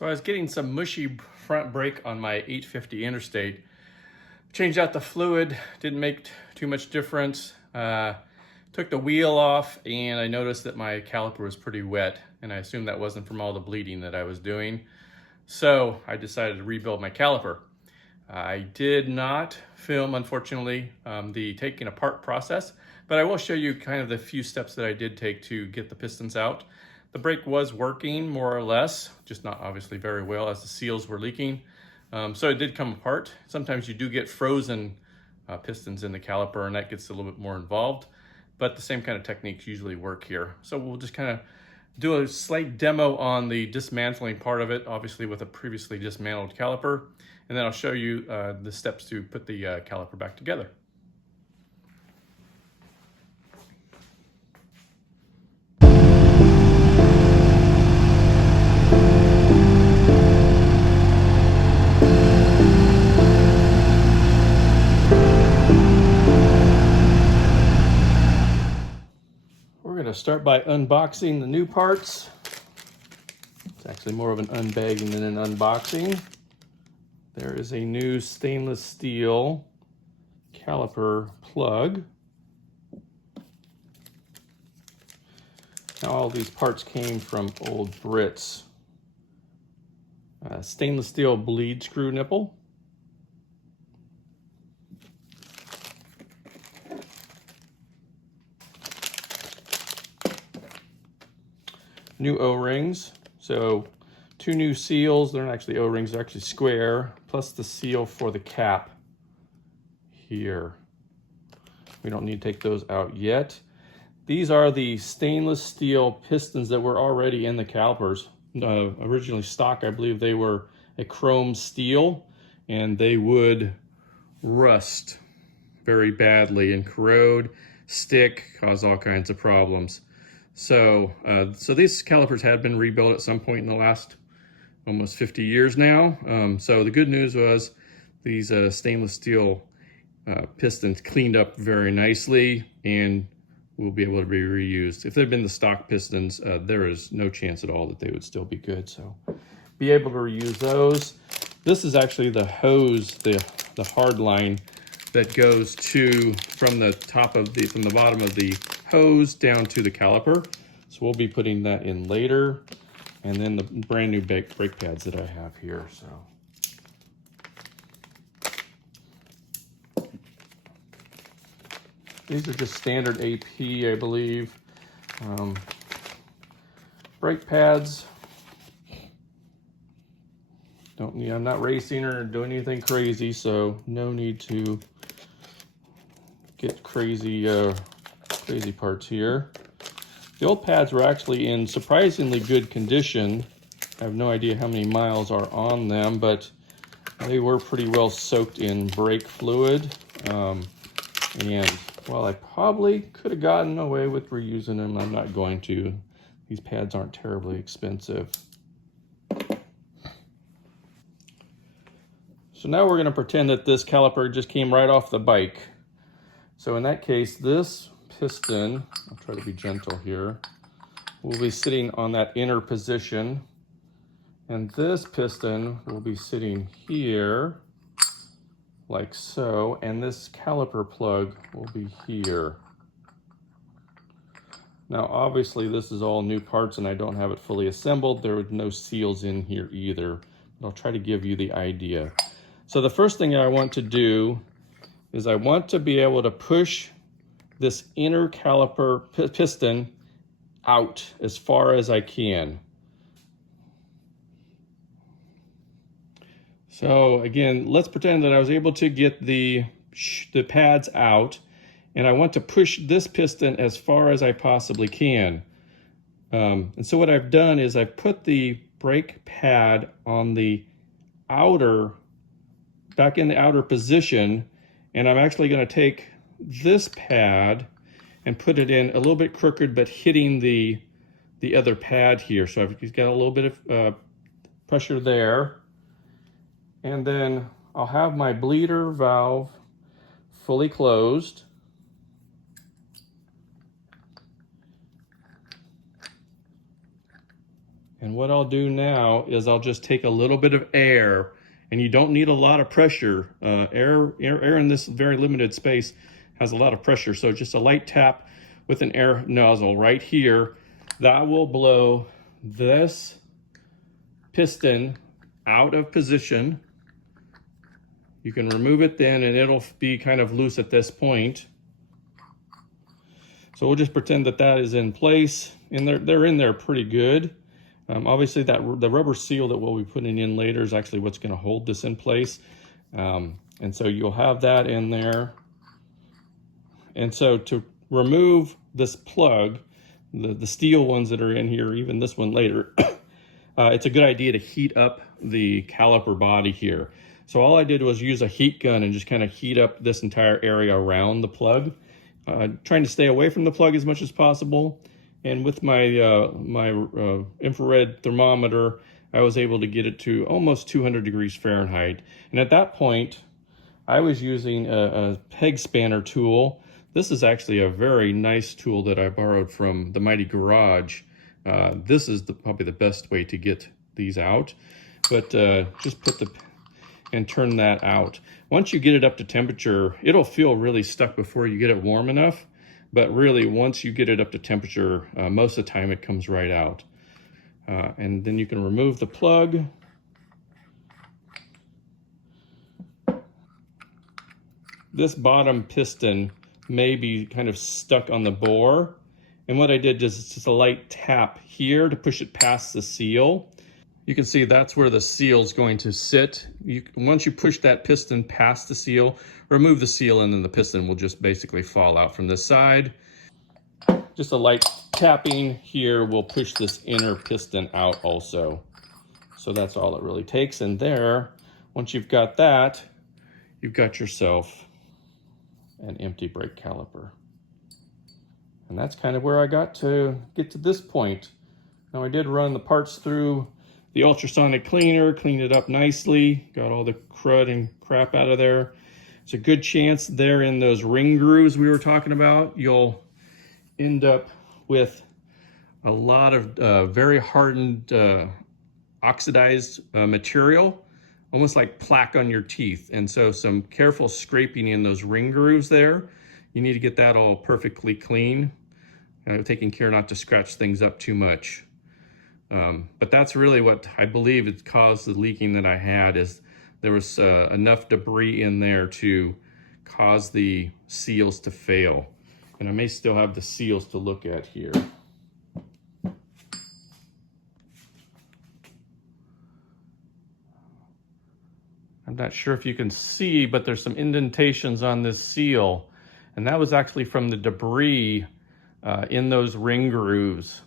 So I was getting some mushy front brake on my 850 Interstate. Changed out the fluid, didn't make too much difference. Took the wheel off and I noticed that my caliper was pretty wet, and I assumed that wasn't from all the bleeding that I was doing. So I decided to rebuild my caliper. I did not film, unfortunately, the taking apart process, but I will show you kind of the few steps that I did take to get the pistons out. The brake was working more or less, just not obviously very well as the seals were leaking. So it did come apart. Sometimes you do get frozen pistons in the caliper, and that gets a little bit more involved, but the same kind of techniques usually work here. So we'll just kind of do a slight demo on the dismantling part of it, obviously with a previously dismantled caliper, and then I'll show you the steps to put the caliper back together. We're going to start by unboxing the new parts. It's actually more of an unbagging than an unboxing. There is a new stainless steel caliper plug. Now all these parts came from old Brits. Stainless steel bleed screw nipple. New O-rings, so 2 new seals. They're not actually O-rings, they're actually square, plus the seal for the cap here. We don't need to take those out yet. These are the stainless steel pistons that were already in the calipers. Originally stock, I believe they were a chrome steel, and they would rust very badly and corrode, stick, cause all kinds of problems. So these calipers had been rebuilt at some point in the last almost 50 years now. So the good news was these stainless steel pistons cleaned up very nicely and will be able to be reused. If they'd been the stock pistons, there is no chance at all that they would still be good. So be able to reuse those. This is actually the hose, the hard line that goes from the bottom of the hose down to the caliper. So we'll be putting that in later. And then the brand new brake pads that I have here. So these are just standard AP, I believe. Brake pads. I'm not racing or doing anything crazy, so no need to get crazy parts here. The old pads were actually in surprisingly good condition. I have no idea how many miles are on them, but they were pretty well soaked in brake fluid. And while I probably could have gotten away with reusing them, I'm not going to. These pads aren't terribly expensive. So now we're going to pretend that this caliper just came right off the bike. So in that case, this piston, I'll try to be gentle here, will be sitting on that inner position. And this piston will be sitting here, like so. And this caliper plug will be here. Now, obviously, this is all new parts and I don't have it fully assembled. There are no seals in here either. But I'll try to give you the idea. So the first thing I want to do is I want to be able to push this inner caliper piston out as far as I can. So again, let's pretend that I was able to get the pads out, and I want to push this piston as far as I possibly can. And so what I've done is I've put the brake pad on the back in the outer position, and I'm actually going to take this pad and put it in a little bit crooked, but hitting the other pad here. So I've got a little bit of pressure there. And then I'll have my bleeder valve fully closed. And what I'll do now is I'll just take a little bit of air, and you don't need a lot of pressure. Air in this very limited space has a lot of pressure, so just a light tap with an air nozzle right here. That will blow this piston out of position. You can remove it then, and it'll be kind of loose at this point. So we'll just pretend that that is in place, and they're in there pretty good. Obviously, the rubber seal that we'll be putting in later is actually what's going to hold this in place. And so you'll have that in there. And so to remove this plug, the steel ones that are in here, even this one later, it's a good idea to heat up the caliper body here. So all I did was use a heat gun and just kind of heat up this entire area around the plug, trying to stay away from the plug as much as possible. And with my infrared thermometer, I was able to get it to almost 200 degrees Fahrenheit. And at that point, I was using a peg spanner tool. This is actually a very nice tool that I borrowed from the Mighty Garage. This is probably the best way to get these out. But just put and turn that out. Once you get it up to temperature, it'll feel really stuck before you get it warm enough. But really, once you get it up to temperature, most of the time it comes right out. And then you can remove the plug. This bottom piston may be kind of stuck on the bore. And what I did is just a light tap here to push it past the seal. You can see that's where the seal is going to sit. Once you push that piston past the seal, remove the seal, and then the piston will just basically fall out from this side. Just a light tapping here will push this inner piston out also. So that's all it really takes. And there, once you've got that, you've got yourself an empty brake caliper. And that's kind of where I get to this point. Now I did run the parts through the ultrasonic cleaner, cleaned it up nicely, got all the crud and crap out of there. It's a good chance there in those ring grooves we were talking about, you'll end up with a lot of very hardened oxidized material, almost like plaque on your teeth. And so some careful scraping in those ring grooves there. You need to get that all perfectly clean, taking care not to scratch things up too much. But that's really what I believe it caused the leaking that I had, is there was enough debris in there to cause the seals to fail. And I may still have the seals to look at here. I'm not sure if you can see, but there's some indentations on this seal. And that was actually from the debris in those ring grooves.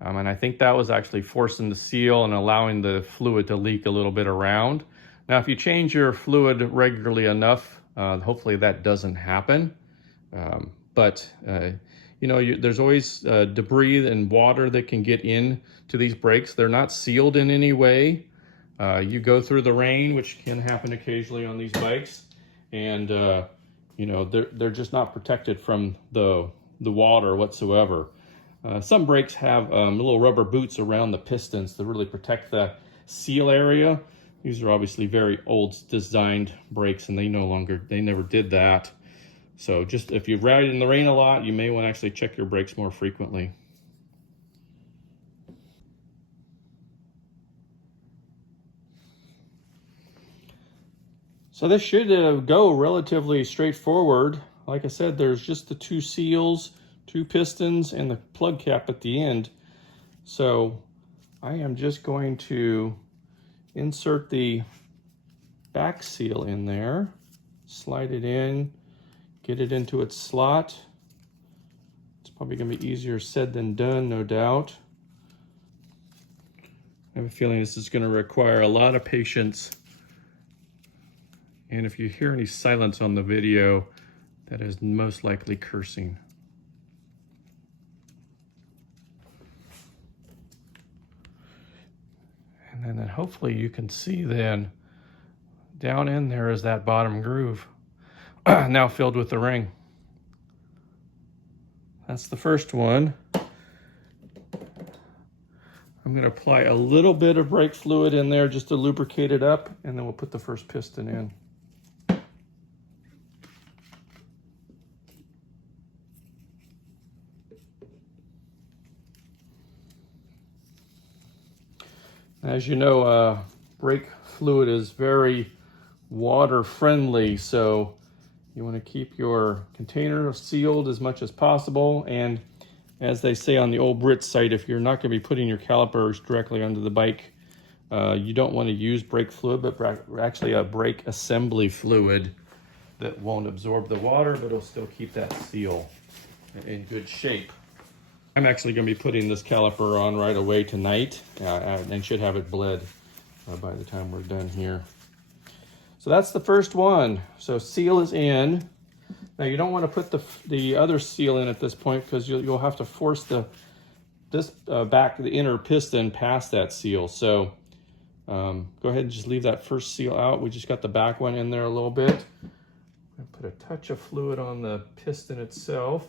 And I think that was actually forcing the seal and allowing the fluid to leak a little bit around. Now, if you change your fluid regularly enough, hopefully that doesn't happen. But you know, there's always debris and water that can get in to these brakes. They're not sealed in any way. You go through the rain, which can happen occasionally on these bikes, and you know, they're just not protected from the water whatsoever. Some brakes have little rubber boots around the pistons to really protect the seal area. These are obviously very old designed brakes, and they never did that. So just if you ride in the rain a lot, you may want to actually check your brakes more frequently. So this should go relatively straightforward. Like I said, there's just the two seals, two pistons, and the plug cap at the end. So I am just going to insert the back seal in there, slide it in, get it into its slot. It's probably going to be easier said than done, no doubt. I have a feeling this is going to require a lot of patience. And if you hear any silence on the video, that is most likely cursing. And then hopefully you can see then down in there is that bottom groove now filled with the ring. That's the first one. I'm I'm going to apply a little bit of brake fluid in there just to lubricate it up, and then we'll put the first piston in. As you know, brake fluid is very water friendly, so you want to keep your container sealed as much as possible. And as they say on the old Brit site, if you're not going to be putting your calipers directly under the bike, you don't want to use brake fluid, but actually a brake assembly fluid that won't absorb the water, but it'll still keep that seal in good shape. I'm actually going to be putting this caliper on right away tonight, and should have it bled by the time we're done here. So that's the first one. So seal is in. Now you don't want to put the other seal in at this point, because you'll have to force the inner piston past that seal. So go ahead and just leave that first seal out. We just got the back one in there a little bit. I'm going to put a touch of fluid on the piston itself.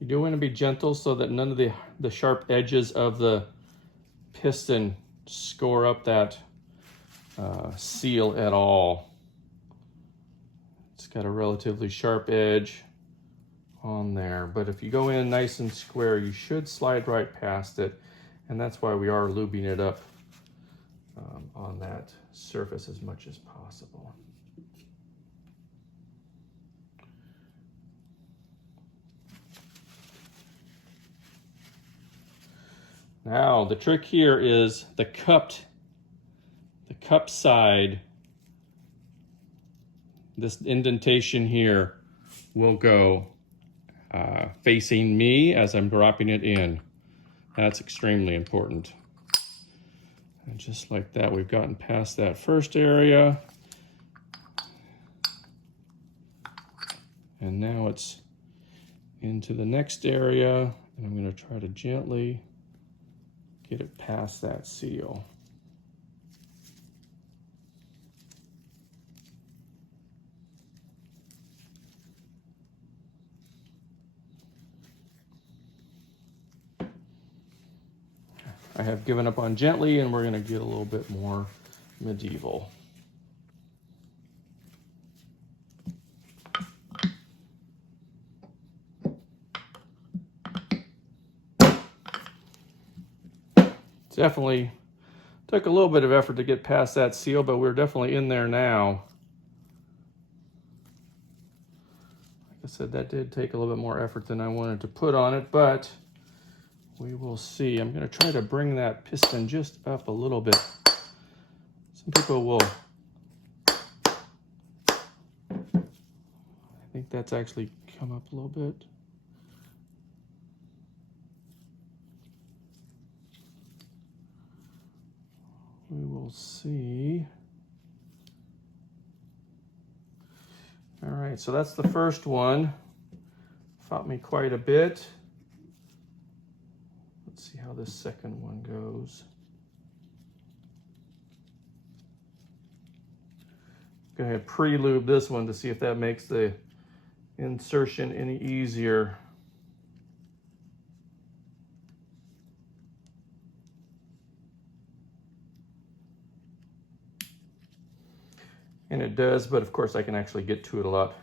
You do want to be gentle so that none of the sharp edges of the piston score up that seal at all. It's got a relatively sharp edge on there, but if you go in nice and square, you should slide right past it, and that's why we are lubing it up on that surface as much as possible. Now, the trick here is the cup side. This indentation here will go facing me as I'm dropping it in. That's extremely important. And just like that, we've gotten past that first area. And now it's into the next area, and I'm going to try to gently get it past that seal. I have given up on gently, and we're going to get a little bit more medieval. Definitely took a little bit of effort to get past that seal, but we're definitely in there now. Like I said, that did take a little bit more effort than I wanted to put on it, but we will see. I'm going to try to bring that piston just up a little bit. Some people will... I think that's actually come up a little bit. We will see. All right, so that's the first one. Fought me quite a bit. Let's see how this second one goes. Go ahead, pre-lube this one to see if that makes the insertion any easier. And it does, but of course I can actually get to it a lot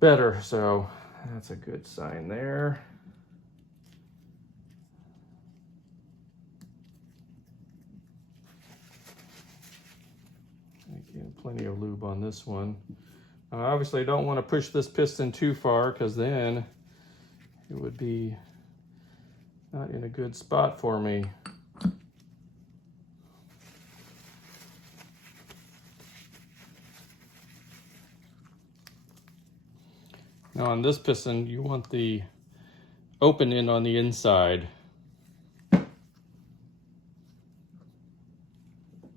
better, so that's a good sign there. Again, plenty of lube on this one. Obviously I don't want to push this piston too far, because then it would be not in a good spot for me. Now on this piston, you want the open end on the inside.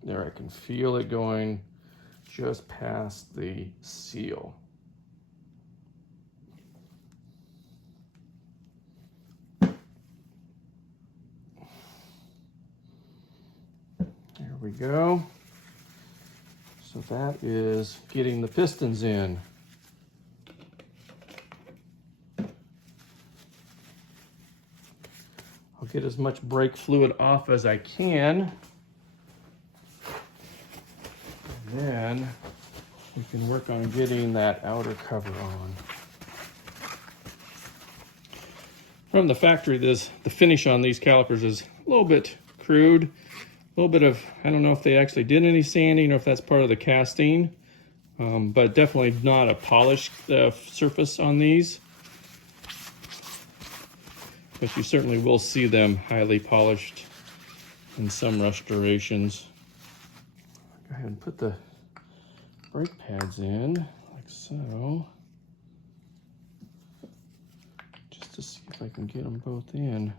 There, I can feel it going just past the seal. There we go. So that is getting the pistons in. get as much brake fluid off as I can. And then we can work on getting that outer cover on. From the factory, the finish on these calipers is a little bit crude. A little bit of, I don't know if they actually did any sanding or if that's part of the casting, but definitely not a polished surface on these. But you certainly will see them highly polished in some restorations. Go ahead and put the brake pads in, like so. Just to see if I can get them both in.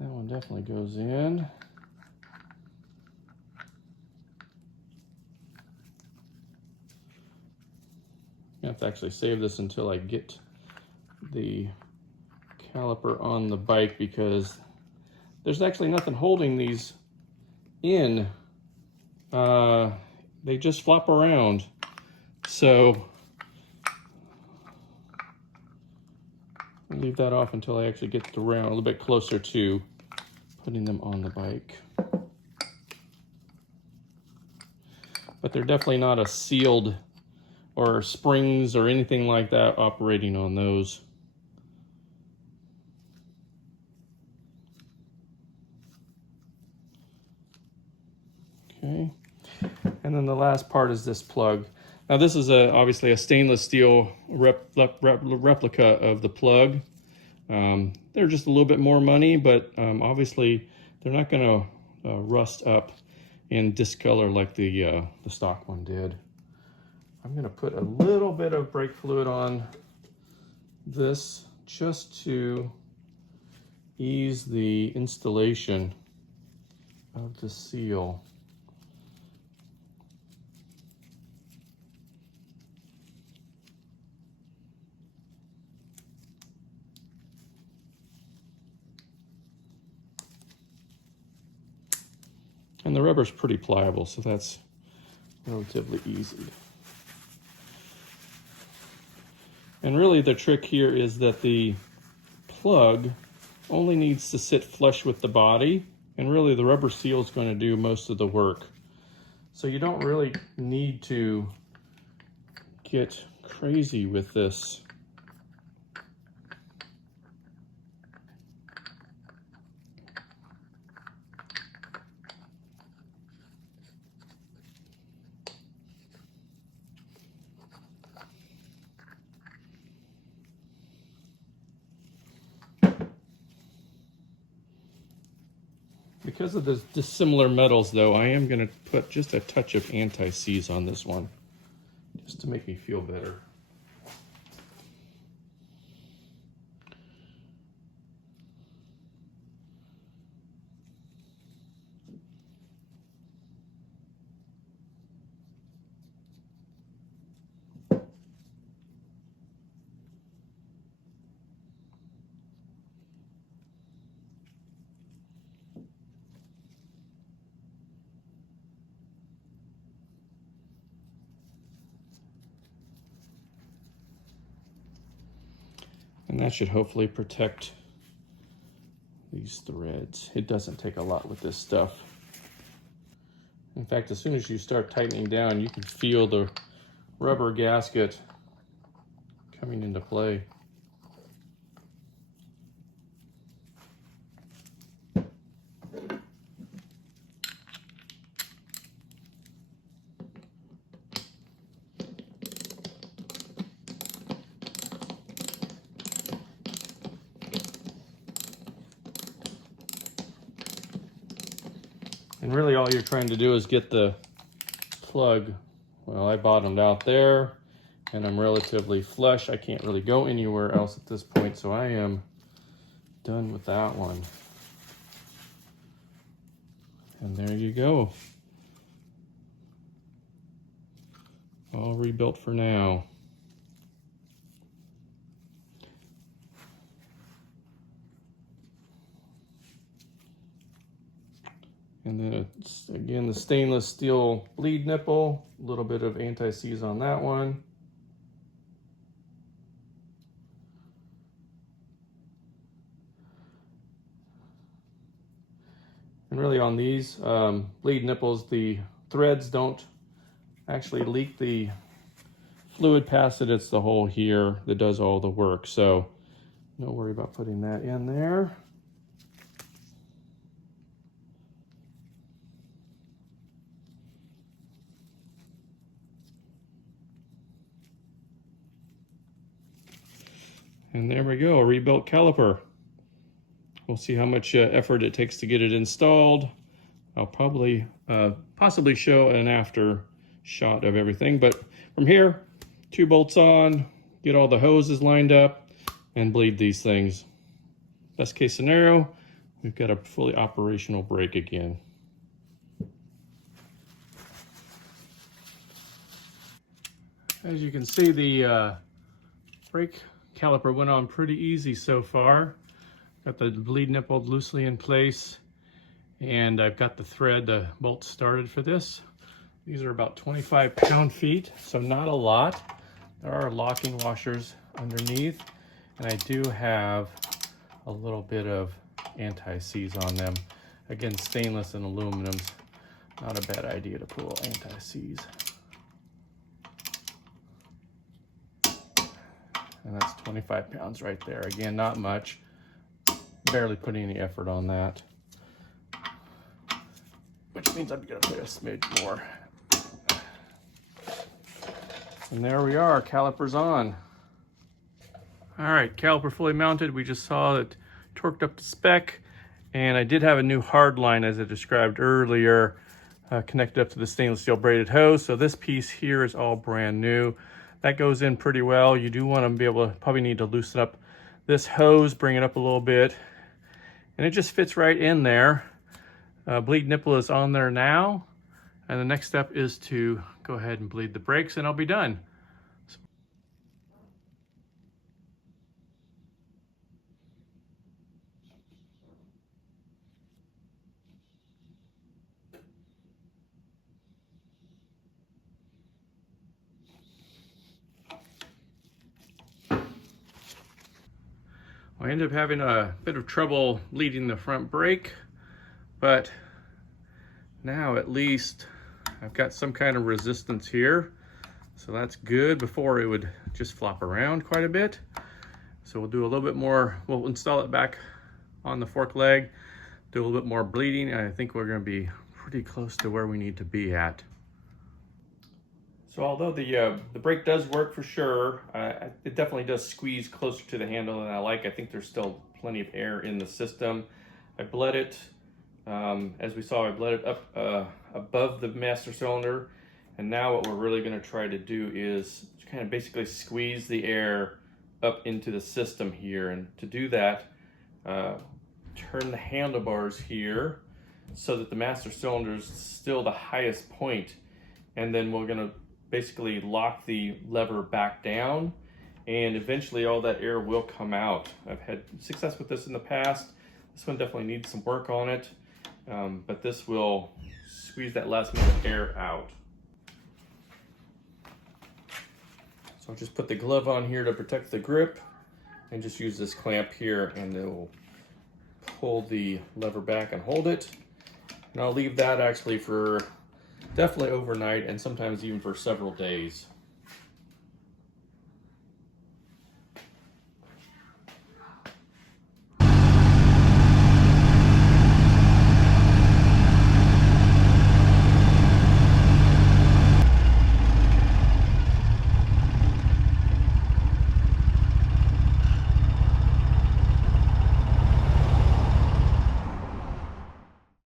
That one definitely goes in. I have to actually save this until I get the caliper on the bike because there's actually nothing holding these in. They just flop around. So I'll leave that off until I actually get around a little bit closer to putting them on the bike. But they're definitely not a sealed or springs or anything like that operating on those. Okay, and then the last part is this plug. Now this is obviously a stainless steel replica of the plug. They're just a little bit more money, but obviously they're not going to rust up and discolor like the stock one did. I'm going to put a little bit of brake fluid on this just to ease the installation of the seal. And the rubber's pretty pliable, so that's relatively easy. And really the trick here is that the plug only needs to sit flush with the body, and really the rubber seal is going to do most of the work. So you don't really need to get crazy with this. Because of the dissimilar metals though, I am going to put just a touch of anti-seize on this one, just to make me feel better. And that should hopefully protect these threads. It doesn't take a lot with this stuff. In fact, as soon as you start tightening down, you can feel the rubber gasket coming into play. And really all you're trying to do is get the plug, well, I bottomed out there and I'm relatively flush. I can't really go anywhere else at this point, so I am done with that one. And there you go. All rebuilt for now. And then it's, again, the stainless steel bleed nipple, a little bit of anti-seize on that one. And really on these bleed nipples, the threads don't actually leak the fluid past it. It's the hole here that does all the work. So no worry about putting that in there. And there we go, a rebuilt caliper. We'll see how much effort it takes to get it installed. I'll probably possibly show an after shot of everything, but from here, 2 bolts on, get all the hoses lined up, and bleed these things. Best case scenario, we've got a fully operational brake again. As you can see, the brake caliper went on pretty easy so far. Got the bleed nipple loosely in place, and I've got the thread, the bolts started for this. These are about 25 pound-feet, so not a lot. There are locking washers underneath, and I do have a little bit of anti-seize on them. Again, stainless and aluminum's not a bad idea to pull anti-seize. And that's 25 pounds right there. Again, not much. Barely putting any effort on that. Which means I'm gonna put a smidge more. And there we are, caliper's on. All right, caliper fully mounted. We just saw it torqued up to spec. And I did have a new hard line, as I described earlier, connected up to the stainless steel braided hose. So this piece here is all brand new. That goes in pretty well. You do want to be able to, probably need to loosen up this hose, bring it up a little bit. And it just fits right in there. Bleed nipple is on there now. And the next step is to go ahead and bleed the brakes, and I'll be done. I ended up having a bit of trouble bleeding the front brake, but now at least I've got some kind of resistance here. So that's good. Before it would just flop around quite a bit. So we'll do a little bit more, we'll install it back on the fork leg, do a little bit more bleeding, and I think we're gonna be pretty close to where we need to be at. So although the brake does work for sure, it definitely does squeeze closer to the handle than I like. I think there's still plenty of air in the system. I bled it, as we saw, I bled it up above the master cylinder. And now what we're really gonna try to do is kind of basically squeeze the air up into the system here. And to do that, turn the handlebars here so that the master cylinder is still the highest point. And then we're gonna basically lock the lever back down, and eventually all that air will come out. I've had success with this in the past. This one definitely needs some work on it, but this will squeeze that last minute air out. So I'll just put the glove on here to protect the grip, and just use this clamp here, and it will pull the lever back and hold it. And I'll leave that actually for definitely overnight, and sometimes even for several days.